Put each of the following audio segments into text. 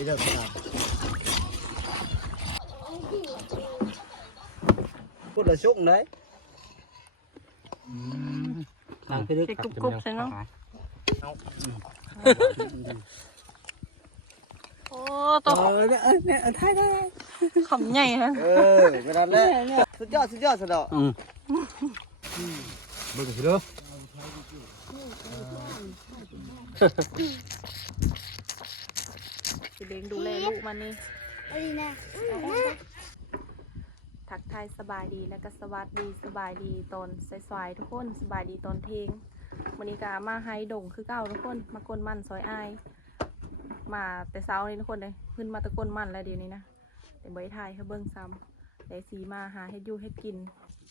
นี่เด้อพี่น้องพูดละชุกเลยนั่งไปดึกสิกรุบๆใช่เนาะโอ้เอตั สุดยอดสุดยอดสุดยอดอืมเบิ่งสิเด้อสิเลี้ยงดูแลลูกมันนี่เอาดีนะทักทายสบายดีแล้วก็สวัสดีสบายดีตอนสายๆทุกคนสบายดีตอนเทงวันนี้ก็มาไฮดงคือเก่าทุกคนมากวนมันซอยอายมาแต่เช้านี้ทุกคนเลยขึ้นมาตะกนมันแล้วเดี๋ยวนี้นะแต่ใบไทยเขาเบิ้งซ้ำแต่สีมาหาเฮ็ดอยูเฮ็ดกิน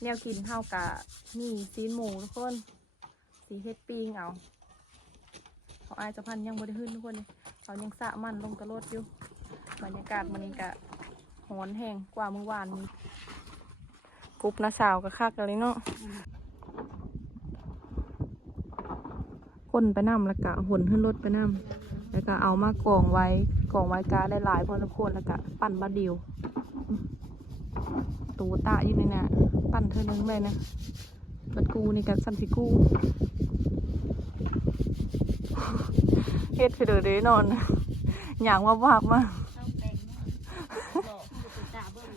แนวกินเท่ากับมีซีนหมูทุกคน สีเฮ็ดปิ้งเอา เขาอายจะพันยังบ่ได้ขึ้นทุกคนเลยเขายังสะมันลงตะโลดอยู่บรรยากาศมันนี้กะหอนแห้งกว่าเมื่อวานนี้กรุ๊ปนะสาวก็คักเลยเนาะคนไปนำแล้วก็หนขึ้นรถไปนำแล้วก็เอามากองไว้กองไว้กาได้หลายพอสมควรแล้วก็ปั่นบาเดียวตูตะอยู่ในน่ะ ปั่นเธอนึงเลยนะกัดกูนี่กัสันสิกู เฮ็ดไปเด้อเด้นอนอย่างว่าบากมา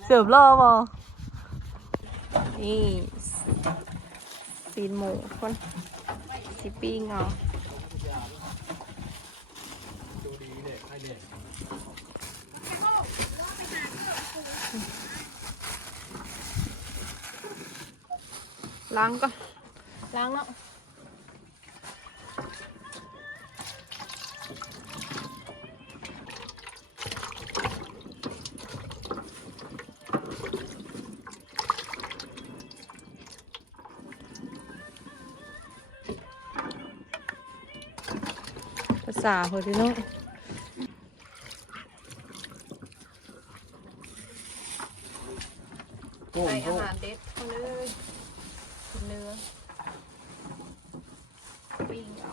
เสิร์ฟรอบ่นี่ปีนหมูคนสิปิ้งเอาล้างก่อนล้างแล้วภาษาพอพี่น้องใส่อาหารเด็ดเข้าเลยเนื้อปิ้งเอา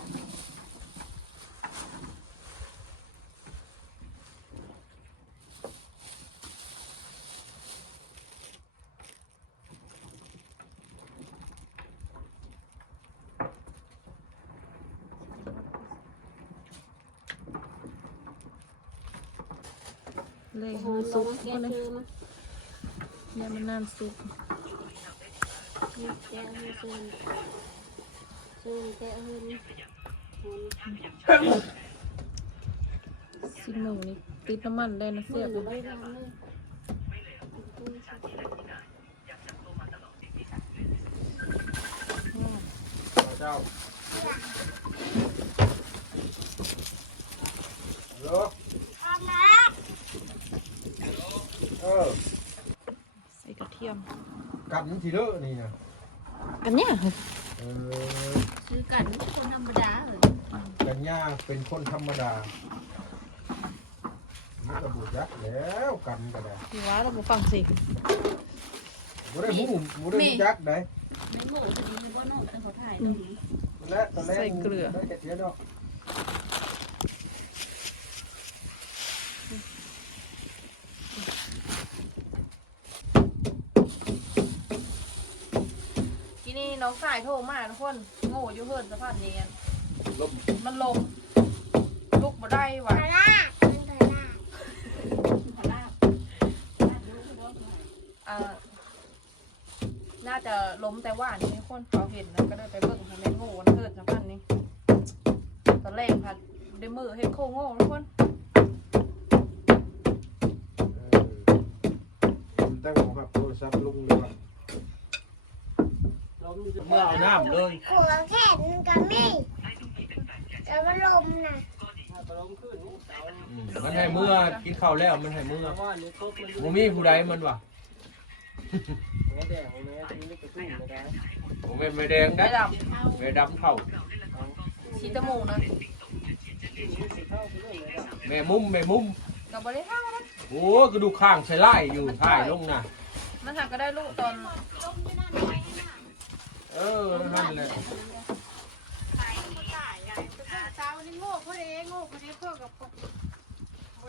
เลยมันซุปก็เลยเนี่ยมันน้ำซุปแกะให้ซูนซูนแกะให้ซิหนูนี่ติดน้ำมันได้นะเสียบไม่ทำเลยเจ้าฮัลโหล ทำนะ เออ ใส่กระเทียม กันสิเด้อนี่นะกันเนี่ยเออซื้อกันคนธรรมดาเหรอกันย่าเป็นคนธรรมดามันก็บูยักแล้วกันก็ได้พี่ว่าเราไปฟังสิบ่ได้หูบ่ได้หูยักได้ไม่โง่พอดีเลยว่าน้องแต่เขาถ่ายตรงนี้และตอนแรกได้แค่เทียดอก ทีนี้น้อ งสายโทรมาทุกคนโง่อยู่เฮิร์นสะพานเนียนลมมันลงลุกมาได้วะทาร่ามันทาร่าทาร่าอ่าน่าจะล้มแต่ว่านี่มีคนเขาเห็นนะก็เลยไปเบิ่งให้แม่นโง่นะเฮิร์นสะพานนี้ตอนแรกค่ะได้มือเฮ็ดโคโง่ทุกคนตั้งของครับโทรศัพท์ลุงเลยว่ะ เมื่อเอาน้ำเลยหัวแขนกับมีแต่ว่าลมนะมันให้เมื่อกินข้าวแล้วมันให้เมื่อบ่มีผู้ใดมันว่ะผมเป็นไม่แดงได้ได้ดไม่ดำเท่าำสีจมูกนะแม่มุมแม่มุมกับบริเท่านะโอ้กระดูกข้างใส่ไล่อยู่ถ่ายลงนะมันหาก็ได้ลูกตอน เออ นั่นแหละเช้านี่โง่เขาเองโง่เขาเองเพื่อกับบ่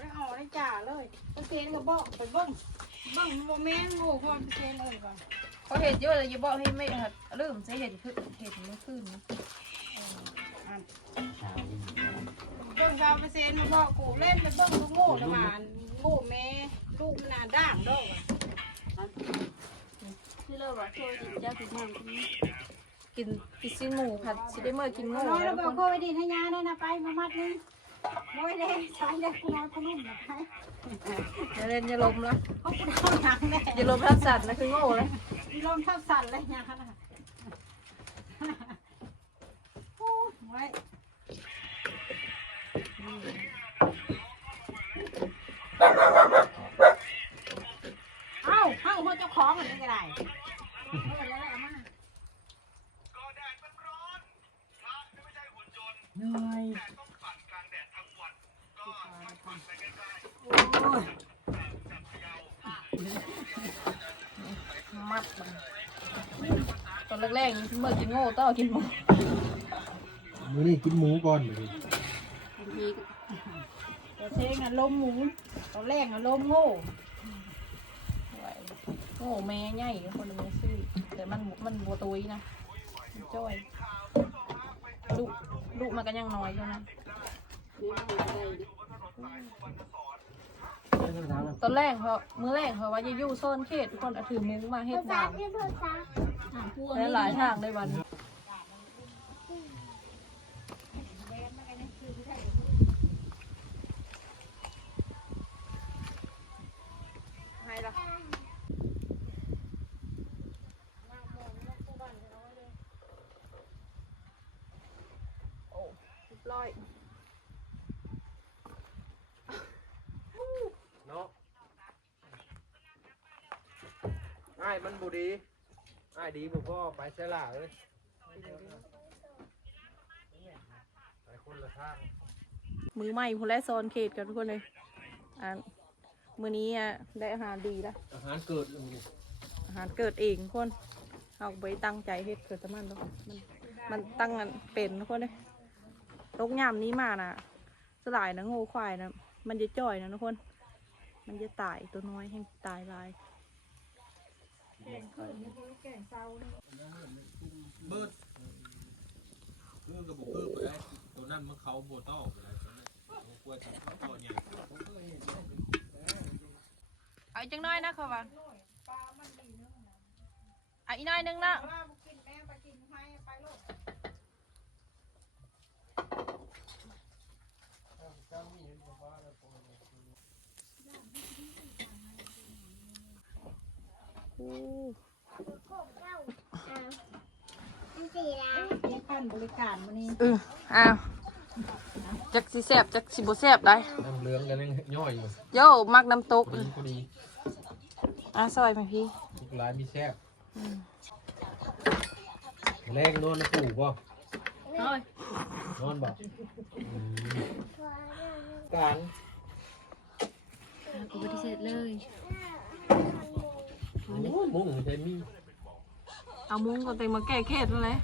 ได้เอาได้จ่าเลยเปอร์เซ็นต์ก็บอกไปเบิ้งเบิ้งโมเมนต์งูพอเปอร์เซ็นต์เลยก่อนเขาเห็นเยอะเลยอย่าบอกให้ไม่หัดลืมจะเห็นคือเห็นไม่ขึ้นนะเบิ้งเราเปอร์เซ็นต์มาบอกกูเล่นไปเบิ้งลูกงูละมางูแม่ลูกมันน่ะด่างดอกอะ ที่เลิกว่าช่วยกินยาติดมันกินกินซีหมูผัดซิได้เมื่อกินงูน้อยแล้เราวบอกโควิดให้ยาได้นะไปมามัดนึงโอ้ยเลยใช้เลยกูนอนพนุ่มนะไปอย่าเล่นอย่าลมแล้วเขากูเอาหนังแน่อย่าลมทับสัตว์นะคือโง่เลยลมทับสั่นเลยยาขนาดโอ้ยไว้เอ้าเอ้าเขาเจ้าของมันเป็นไงไรเออแล้วเอามามัดมันตอนแรกๆเมื่อกินโง่ต้องกินหมูมื้อนี้กินหมูก่อนมื้อนี้ตัวเชงอะลมหมูตัวแรกอะลมโง่ โง่แม่ใหญ่คนนึงซื้อแต่มันมันบัวตุยนะมันจ้อยลูกลูกมันก็ยังน้อยอยู่นะตอนแรกเขามื้อแรกเขาว่าจะอยู่โซนเขตทุกคนเอาถือมุ้งมาเฮ็ดน้ำและหลายทางเลยวันนี้ให้ละโอ้เรียบร้อย เนาะ อ้ายมันบ่ดีอ้ายดีบ่พอไปเสียล่ะเอ้ยไปคนละทาง มือใหม่ผู้แรกโซนเขตกันทุกคนเลยอ่ามือนี้อะได้อาหารดีแล้วอาหารเกิดแล้วมื้อนี้อาหารเกิดเองทุกคนเอาไปตั้งใจเฮ็ดเกิดแตะมันทุกคนมันมันตั้งกันเป็นทุกคนเลยลกยามนี้มาน่ะ สลายนะโง่ควายนะมันจะจ่อยนะทุกคน มันจะตายตัวน้อยให้ตายหลาย เบิดคือก็บ่คือไปได้ตัวนั้นมันเขาบ่ต้อไปได้ตัวนั้นบ่ควรจะต้อใหญ่เอาจังน้อยนะเขาว่าเอาอีกน้อยนึงนะว่าบุกินแม่ไปกินให้ไปลูก อู้มีขั้นบริการวันนี้เอออ้าวจักสิแซบจักสิบ่แซบได้น้ำเหลืองกันยังย่อยอยู่โย่มักน้ำตกพอดีพอดีอะซอยไหมพี่ทุกร้านมีแซ่บแรงนอนนะปู่บ่เฮ้ยนอนบ่กลางกูปฏิเสธเลย โอ้มุ้งใช่มีเอามุ้งก็เต็มมาแก้เคสนั่นแหละ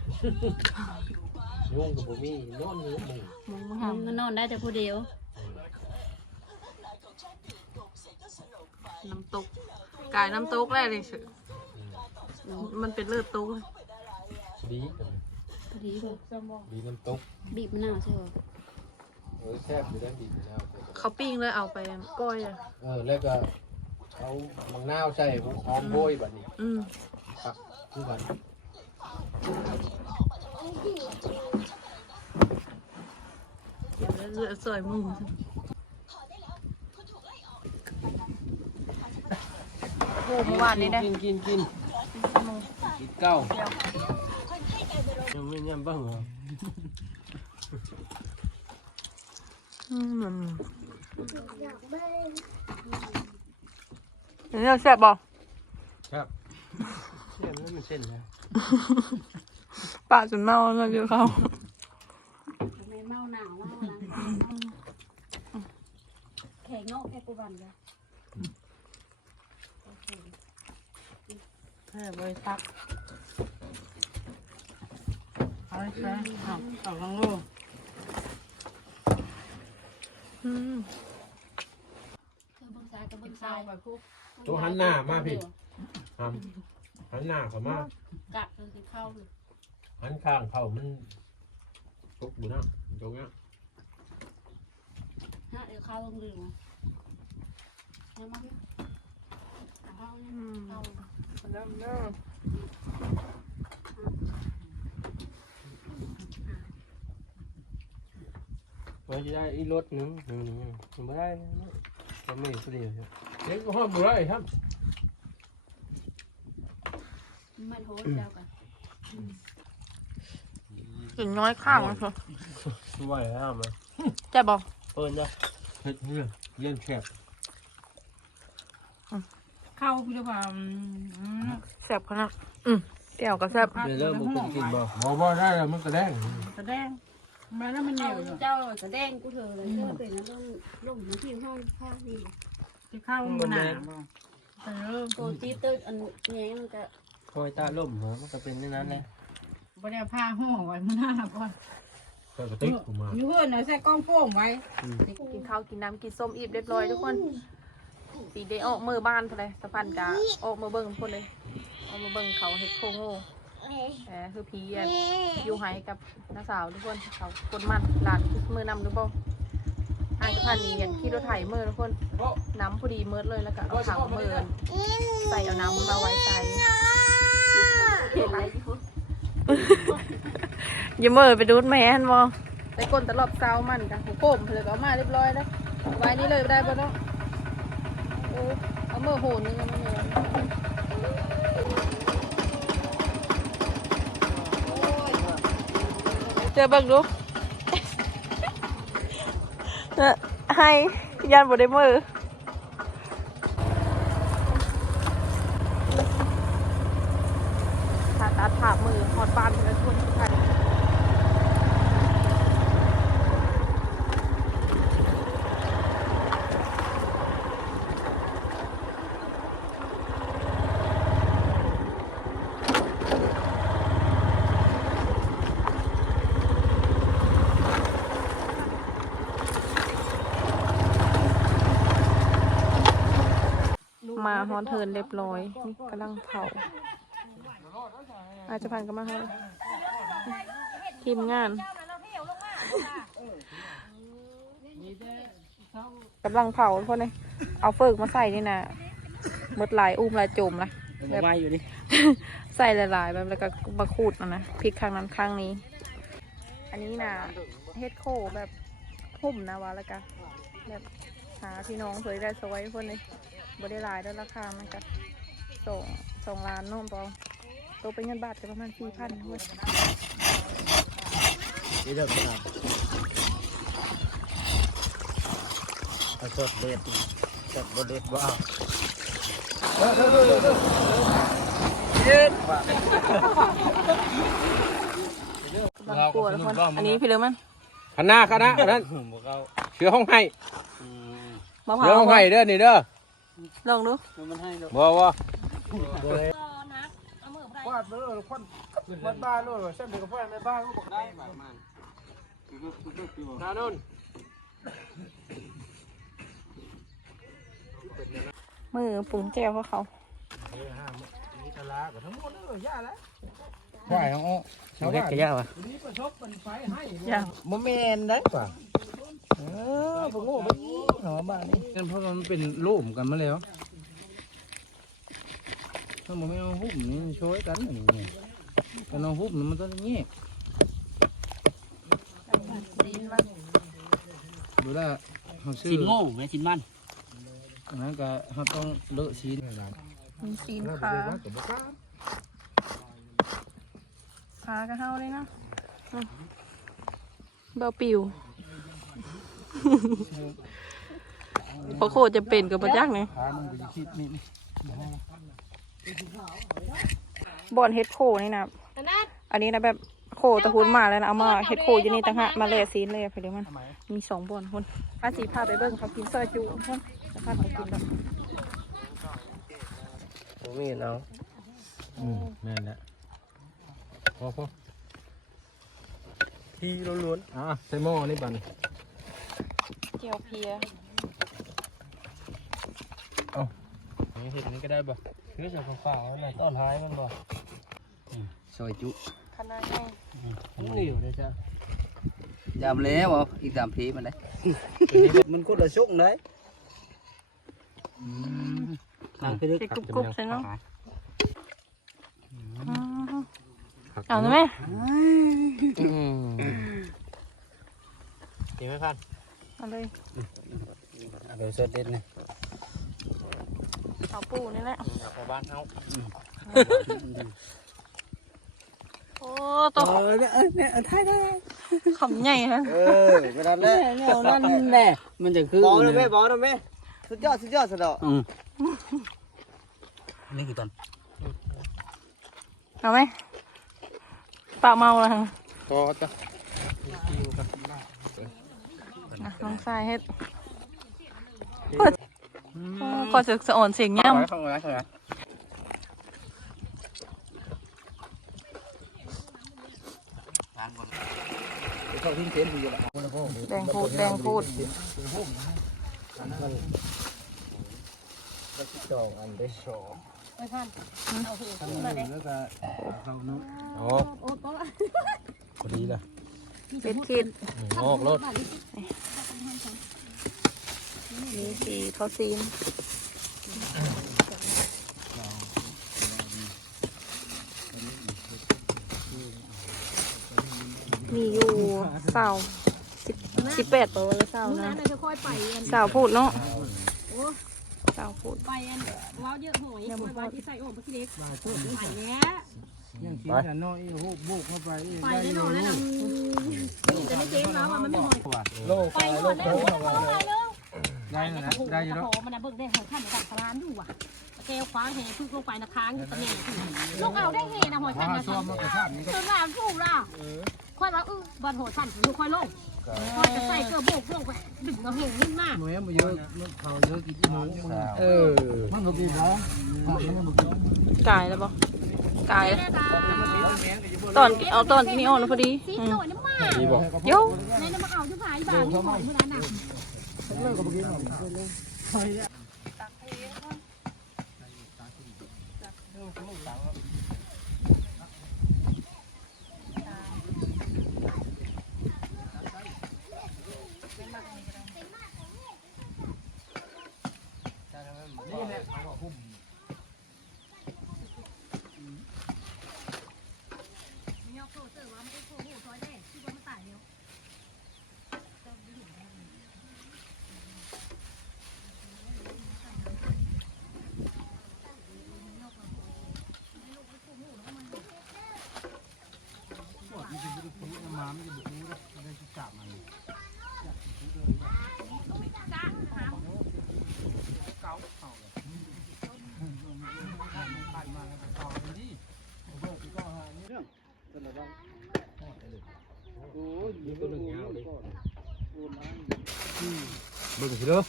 มุ้งกับบ่มีนอนอยู่มุ้งมุ้งมามึงทำก็นอนได้แต่ผู้เดียวน้ำตกกายน้ำตกได้เลยสิมันเป็นเลือดตกเลยดีพอดีป่ะดีน้ำตกบีบมะนาวใช่ป่ะเออแซ่บอยู่ด้านดีแล้วเขาปิ้งเลยเอาไปก้อยอะเออแล้วก็ เอามะนาวใส่หอมโบยบัดนี้อืมครับคือกันเดี๋ยวเลือดสวยมึงโอ้เมื่อวานนี้ได้กินกินกินกินเก้ายังไม่ยังบ้างเหรออืมอัน นี้เราแซ่บบ่ครับเส้นนั้นมันเส้นนะปากจนเมาแล้วเดี๋ยวเขาทำไมเมาหนาวเมาหลังแข่งนอกแค่กูบันจ้ะเออเลยพักเอาไปเอาเอาข้างโลกอืมทรายไปคุก ตัวหันหน้ามาพี่ทำหันหน้าเข้ามากัดจนเข้าเลยหันข้างเข้ามันตกบุญนะตรงเนี้ยฮะเดี๋ยวเข้าลงลืมนะยังมั้งเข้าเข้าเริ่มเริ่มว่าจะได้อีรถหนึงหนึ่งหนึ่งหนึ่งไม่ได้ก็ไม่เสียครับ เล็กห้องบุไรครับไม่โทษเจ้ากันกินน้อยข้างเลยค่ะช่วยห้ามเลยจะบอกเปิดนะเฮ็ดเรื่องเรื่องแคบเข้าพี่ละว่าอืมแซ่บขนาดอืมเปี่ยวก็แซ่บเดี๋ยวเริ่มมันเป็นกินบ่บ่บ่ได้แล้วมันกระแดงแสดงมาแล้วมันเหนีเจ้ายวอยู่เจ้าแสดงกูเธอเลยเธอเป็นแล้วลงมาที่ห้องผ้านี่ จะเข้าบนหนาเออโกจีเตอร์อันนี้มันก็คอยตาล่มเหรอมันก็เป็นในนั้นแหละบ่ได้ผ้าห่อไว้มันหน้าก่อนก็กระติกออกมาอยู่เพื่อนเนาะใส่กล้องโป้งไว้กินข้าวกินน้ำกินส้มอีบเรียบร้อยทุกคนสีได้ออกมือบ้านเท่าไรสะพานกะออกมาเบิ่งคนเลยออกมาเบิ่งเขาเห็ดโคโง่แหมคือผีอะอยู่ไห้กับน้าสาวทุกคนเขาคนมันหลานมือนำหรือเปล่า อางสะพานนี้ยันขี่รถไถมือทุกคนน้ำพอดีเมิดเลยแล้วก็เอาถังมือใส่เอาน้ำมาไว้ใส่เห็นไหมอย่าเมื่อไปดูดแม่นมองได้ก้นตลบเซามันกันหัวโป่มเผื่อก็เอามาเรียบร้อยแล้วไว้นี่เลยได้ปะเนาะโอ้เอามือโหนนึงมันเลยเจอเบังดูเน่ะ ให้ยันบดได้มือถ้าตัดผ่ามือหอดบานเลยทุกคน มาฮอนเทิร์นเรียบร้อยนี่กำลังเผา อาจจะพันกันมาเขาทีมงานกำลังเผาทุกคนเลยเอาเฟิร์กมาใส่นี่นะหมดหลายอุ้มหลายจุ่มละแบบไม่อยู่ดิใส่หลายๆแบบแล้วก็มาขูดนะนะพริกข้างนั้นข้างนี้ อันนี้นะเฮ็ดโคแบบหุ่มนะวะแล้วก็แบบหาพี่น้องเผยได้สวยคนเลย บได้หลายด้วยราคามันก็สองสองล้านน้องปองตัวเป็นเงินบาทก็ประมาณสี่พันเว้ยนี่เด้อขนาดเอาสดเด็ดสดบ่เด็ดบ่เอาบางกลัวทุกคนอันนี้พี่เลือมันคณะคณะนั้นบ่เข้าเสือห้องไห้เสือร้าวห้องไห้เด้อนี่เด้อ ลองดูมันให้ดอกบ่บ่บ่ได้วาดเด้อคนบ้านบ้านเลยเส้นเด็กกับแฟนในบ้านบ่ได้ประมาณนาโน่นมือปรุงแจ่วเขาเขานี่ตลาดก็ทั้งหมดเลยย่าแล้วใช่ของอ้อชาวเฮ็ดกะยาวอะนี่ประชบมันไฟให้อย่างบ่แม่นได้ป่ะ เออบ่โง่บ่ยี่หอบ้านนี่เพราะมันเป็นรูปกันมาแล้วถ้าบ่แม่นเอาหุ้มนี่ช่วยกันอันนี้กันเอาหุ้มนี่มันต้องอย่างงี้ดินมันดูแลเขาซื้อสินโง่แม่สินมันอันนั้นก็เขาต้องเลอะสีนมีซีนขาขากระเฮาเลยนะอืมเบาปิว พอโคตรจะเป็นกับประจักษ์เนี่ยขามันก็จะคิดนี่บอนเฮ็ดโคนี่นะอันนี้นะแบบโคตะพุนมาแล้วนะเอามาเฮ็ดโคอยู่นี่ต่างหากมาแล่ซีนเลยไปเดี๋ยวมัน มีสองบอนคนพาสีพาไปเบิ้งเขากินซอยจูคนจะพาเขากินแบบบ่มีเอาอืมแม่นแหละพอพอที่ล้วนอะใส่หม้อนี่บัดน เจียวเพียนี่เห็นนี่ก็ได้บ่คือจะขาวๆน่ะต้นท้ายมันบ่ซอยจุขนาดใหญ่มันเหนียวเลยจ้ะยามแล้วบ่อีกตามพีมันได้มันคนละช่วงได้ทางคือเด็กกรุบๆใช่เนาะอืมเอาได้ไหมกินไหมพัน เอาเลยเดี๋ยวเสด็จนี่เอาปูนี่แหละกลับไปบ้านเฮาโอ้ตัวเออเนี่ยเนี่ยถ่ายถ่ายขำใหญ่ฮะเออไม่ทันแล้วเนี่ยนั่นแหละมันจะคือบอกนะแม่บอกนะแม่สุดยอดสุดยอดสะดอกอืมนี่คือตอนเอาไหมปลาเมาละฮะพอจ้ะ อะน้องทรายเฮ็ดเปิดโอ้ขอจะสะอ่อนเสียงย่เข้าไว้เข้าไว้เข้าไว้ล้างก่อนเข้าทิ้งเต็นท์อยู่ละำแดงพูดแดงพูดสองอันได้สองไม่ทันแล้วก็เข้าน้องโอ้พอดีละเป็ดคิดออกรถ นี่สีทอซีนมีอยู่สาวสิบสิบแปดตัวแล้วสาวมื้อนะนั้นน่ะจะค่อยไปอันสาวพูดเนาะโอ้สาวพูดไปอันว้าวเยอะหอยคนว่าที่ใส่โอ่งบ่สิเด็กไปแล้วยังกินกันน้อยหูบุกเข้าไปไปแล้วเนาะแล้วนำจะได้เจ๊งแล้วว่ามันไม่หอยโลกไปหมดแล้วโอ้ยเลย ได้นะได้อยู่แล้แล้ววมันน่ะเบิ่งได้หอยท่านกับสลานอยู่ว่ะแก้วคว้างแห่พึ่งลงไปนะค้างอยู่ตะเน่ลูกเอาได้แห่นะหอยท่านนะจนหลานถูกล่ะค่อยว่าเออบันโหท่านลูกค่อยลงค่อยจะใส่เกลือโบกลงไปดึงเอาแห่นิ่มมากหน่วยมันเยอะเขาเยอะกินหมูมันเออมันบ่กินแล้วมันบ่กินกายแล้วปะกายแม่ตาตอนเอาตอนที่นี่อ่อนพอดีซีอืมหน่อยน้ำมากดีบอกโย ในน้ำมาเอาจุ๊บหายบ้านนี่หอยเมื่อนั้นน่ะ 这个不给你们。一 เบิ่งสิเด้อ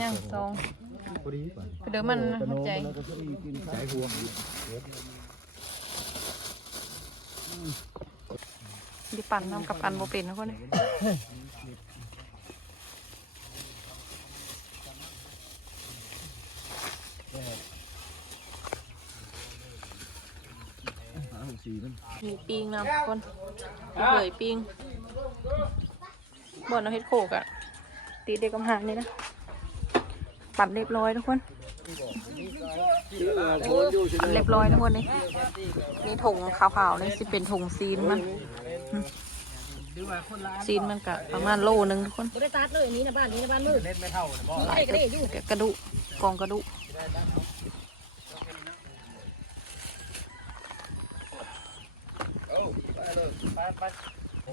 ยังสองพอดีป่ะเดี๋ยวมันหัวใจสายห่วงดิปั่นนำกับกันโบเป็นนะคนนี้มีปิงนำคนเหยปิง บอนเอาเฮ็ดโขกอะตีเด็กกำหางนี่นะปัดเรียบร้อยทุกคน เรียบร้อยทุกคนนี่มีถุงขาวๆนี่สิเป็นถุงซีนมันอืมซีนมันกะประมาณโลนึงทุกคนบริษัทเลยนี้นะบ้านนี้นะบ้านมืดเล่นไม่เท่าเลยบ่หลายกระเดอยู่กระดูกกองกระดูก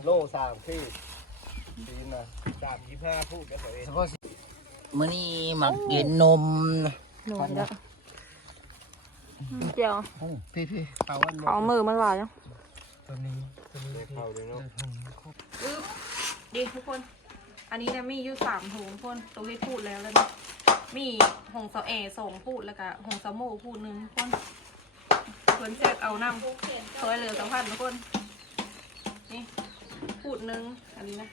โลสามที่ดีนะ สามยี่ห้าพูดกันตัวเองมื้อนี้มักกินนมหน่วยแล้วอืมเดี๋ยวพี่พี่เป่าอันเอามือมันหวานยังตัวนี้ตัวนี้เท่าเลยเนาะดีทุกคน อันนี้นะมีอยู่สามถุงทุกคนตรงนี้พูดแล้วแล้วนะมีหงสะเอสองพูดแล้วก็หงสะโมพูดหนึ่งทุกคนเพิ่นแซ่บเอาน้ำซอยเหลือสัมพันธ์ทุกคน นี่พูดหนึ่งอันนี้นะ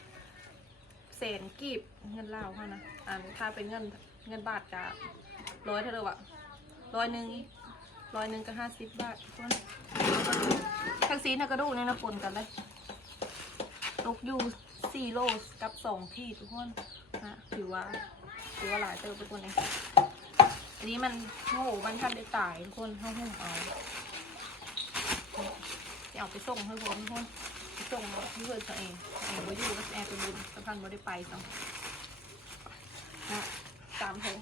แสนกีบเงินลาวเขานะอันถ้าเป็นเงินเงินบาทจะร้อยเท่าไหร่วะร้อยหนึ่งร้อยหนึ่งก็ห้าสิบบาททุกคนทั้งซีนกระดูกเนี่ยนะปนกันเลยตกอยู่สี่โลกับสองขีดทุกคนนะถือว่าถือว่าหลายเติมทุกคนเลยอันนี้มันโง่มันทันได้ตายทุกคนเข้าห้องเอาจะเอาไปส่งให้ผมทุกคน ส่งให้เพื่อนตัวเองเองไปอยู่กับแอร์เป็นบุญสำคัญไม่ได้ไปซ้ำนะตามเธอ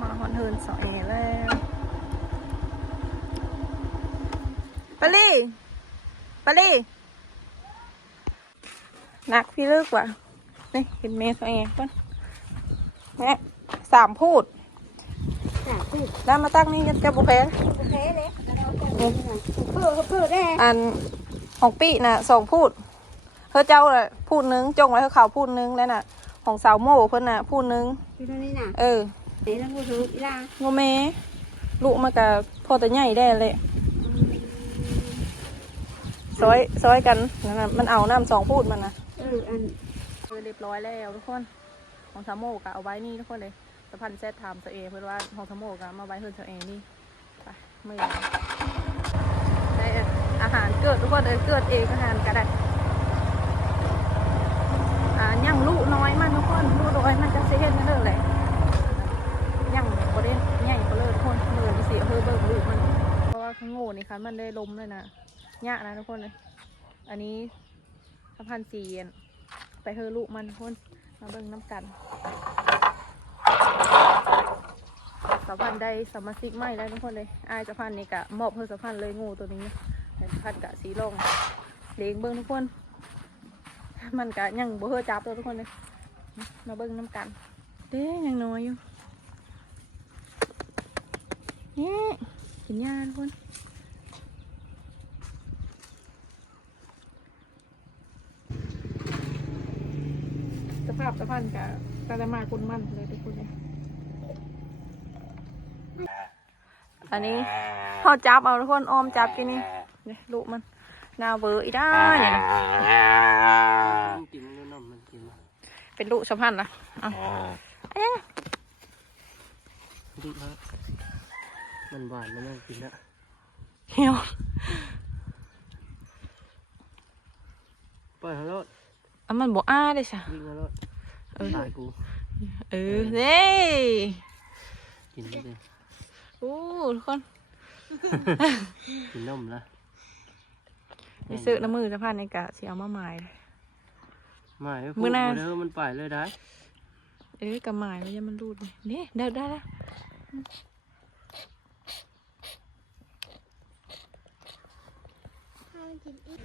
มาฮอนเทินสองเอแล้วปลี่ปลี่หนักพี่เลิกว่ะนี่เห็นเมย์สองเอก่อนเนี่สามพูด สามพูดแล้วมาตั้งนี่กันจะบุแพ้โอเคเลยเพื่อเพื่อได้อันของปีน่ะสองพูดเธอเจ้าน่ะพูดนึงจงไว้เธอข่าวพูดนึงแล้วน่ะ ของสาวโม่เพิ่นน่ะพูดนึงอยู่ตรงนี้น่ะเออเดี๋ยวเราพูดถึงอีลาโงเมลูกมากับพ่อแต่ใหญ่ได้เลยซอยซอยกันนั่นน่ะมันเอาน้ำสองพูดมันนะเอออันเรียบร้อยแล้วทุกคน ของสามโมกะเอาไว้นี่ทุกคนเลย สะพันแซดถามตัวเองเพื่อนว่าของสมโมกะมาไว้เพื่อนตัวเองนี่ไปมือได้อาหารเกิดทุกคนเออเกิดเองอาหารก็ได้อ่าย่างลูกน้อยมันทุกคนลูกน้อยมันจะเสียเห็นกันเลยย่างบริเวณใหญ่ก็เลยทุกคนมือที่เสีเพื่อเบิ่งลูกมันเพราะว่าข้างโง่นี่คันมันได้ลมเลยนะยะนะทุกคนเลยอันนี้สะพันสี่อันไปเฮอลูกมันทุกคนมาเบิ่งน้ำกัน สะพันได้สมาชิกใหม่แล้วทุกคนเลยอายสะพันนี่กะมอบเพื่อสะพันเลยงูตัวนี้สะพันกะสีลงเลี้ยงเบิ่งทุกคน มันกะยังบ่เฮอจับตัวทุกคนเลยมาเบิ่งน้ำกันเด้ยังน้อยอยู่นี่กินยาทุกคนสภาพสะพานกับกาจะมาคุณมั่นเลยทุกคนเลย อันนี้เขาจับเอาทุกคนออมจับกินนี่นี่ลูกมันหนาเบอร์อีด้าเนี่ยนะมันกินแล้วน้ำมันกินเป็นลูกสะพานนะเอาเอ๊ะดีมากมันหวานแล้วมันกินแล้วเหี่ยวปล่อยเขาแล้วอันมันบอกอ้าได้ใช่วิ่งเขาแล้วเออตายกูเออเด้กินไม่ได้ อู้ทุกคนกินนมละไปซื้อน้ำมือสะพานในกะสีเอามาหมายไม่มื้อหน้าเด้อมันไปเลยได้ เอ้ยกับหมายแล้วยังมันรูดเลยนี่ได้ได้แล้วข้าวกินอีก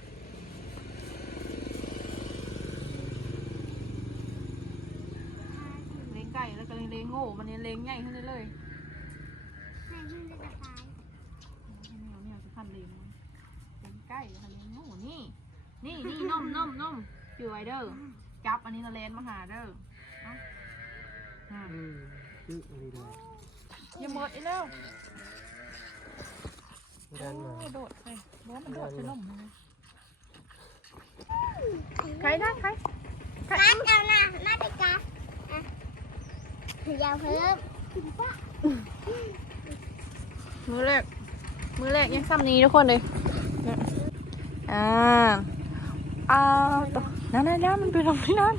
เลี้ยงไก่แล้วก็เลี้ยงโง่ มันเนี่ยเลี้ยงใหญ่ขึ้นเรื่อย ให้ขึ้นได้จะตายๆเนี่ยเนี่ยจะพันเลี้ยงมันเลี้ยงไก่แล้วก็เลี้ยงโง่นี่ นี่นี่นมนมนมอยู่ไว้เด้อจับอันนี้เราเลนมาหาเด้อเอาอ่าอืมอืออะไรได้อย่าหมดอีกแล้วดันมาโอ้โดดไปบอกว่ามันโดดไปนมเลยใครได้ใครกัดเอานะมาไปกัดอะอยาวเพิ่ม มือแรก มือแรกยังซ้ำนี้ทุกคนเลยเนี่ยอ่าอ้าวตัวนั่นนั่นนั่นมันไปตรงที่นั่น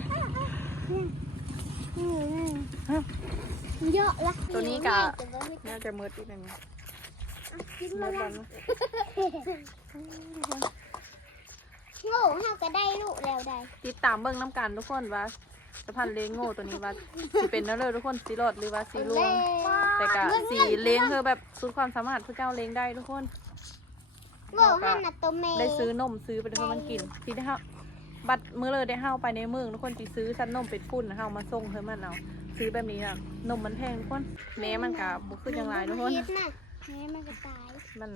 เยอะละตัวนี้กะแต่ว่าไม่น่าจะมืดอีกหนึ่งกินมืมาดแล้แล้ววนะโง่เฮาก็ได้ลูกแล้วได้ ติดตามเบิ้งน้ำกันทุกคนว่า สะพานเลี้ยงโง่ตัวนี้ว่าสิเป็นนั่นเลยทุกคนสีรอดหรือว่าสีลวง แต่กะสีเลี้ยงเธอแบบสุดความสามารถเพื่อเจ้าเลี้ยงได้ทุกคนโง่หันน่ะตัวเมย์ได้ซื้อนมซื้อไปให้มันกินที่ได้เฮาบัดมื้อเลยได้เฮาไปในเมืองทุกคนที่ซื้อชั้นนมเป็ดฝุ่นน่ะเฮามาส่งเธอมันเอาซื้อแบบนี้น่ะนมมันแพงทุกคนแม้มันกะบุขึ้นอย่างไรทุกคนเฮ็ดน่ะแม่มันก็ตาย มัน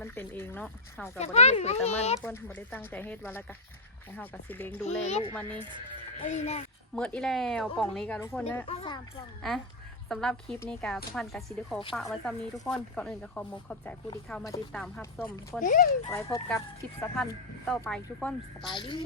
มันเป็นเองเนาะเฮากับบ่ได้เฮ็ดเพื่อแต่มันทุกคนบ่ได้ตั้งใจเฮ็ดว่าละกะให้เฮากับสิเลี้ยงดูแลลูกมันนี่อะไรนะ เมิดอีแล้วป่องนี้กันทุกคนนะสามปล่องอะสำหรับคลิปนี้กาสุพรรณกาชิไดิโคฝากไว้ซ้ำนี้ทุกคนก่อนอื่นก็ขอมกขอบใจผู้ที่เข้ามาติดตามรับชมทุกคนไว้พบกับคลิปสัมพันธ์ต่อไปทุกคนสบายดี